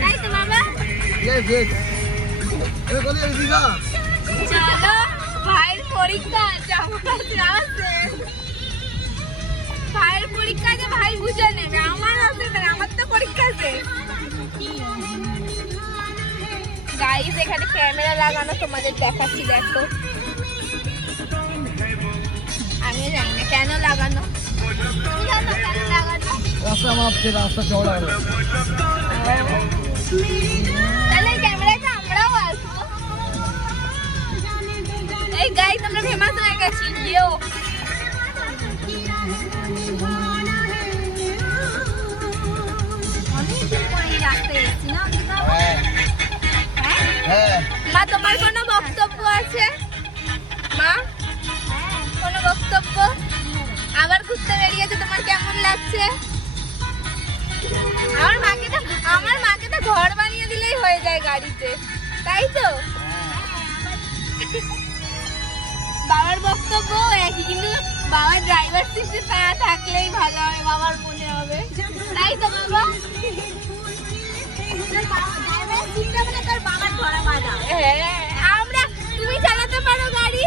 তাই তো বাবা? চলো ভাইয়ের পরীক্ষা আছে, ভাইয়ের পরীক্ষা আছে, ভাই বুঝে নেবে। আমার আছে না, আমার তো পরীক্ষা আছে। গাইস এখানে ক্যামেরা লাগানো, তোমাদের দেখাচ্ছি, দেখো। আমিও জানি না কেন লাগানো, তুমি জানো কেন লাগানো? রাস্তা মাপছে, রাস্তা চওড়া হবে। তাহলে ক্যামেরাতে আমরাও আসবো। এই গাইস আমরা ফেমাস হয়ে গেছি, ইয়ো। অনেকদিন পরে এই রাস্তায় এসেছি না আমরা? হ্যাঁ? মা তোমার কোনো বক্তব্য আছে? মা কোনো বক্তব্য? আবার ঘুরতে বেরিয়েছে, তোমার কেমন লাগছে? আমার মাকে তো ঘর বানিয়ে দিলেই হয়ে যায় গাড়িতে, তাই তো? বাবার বক্তব্য একই, কিন্তু বাবার ড্রাইভার সিটে থাকলেই ভালো হবে, বাবার মনে হবে, তাই তো বাবা? হ্যাঁ, তুমি চালাতে পারো গাড়ি?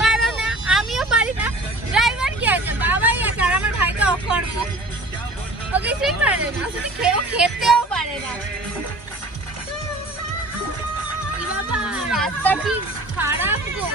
পারো না, আমিও পারি না। ড্রাইভার কি আছে? বাবাই আছে, আর আমার ভাই তো অকর্ম, ও কিছুই পারে না, শুধু খেতেও পারে না। বাবা রাস্তা কি খারাপ গো।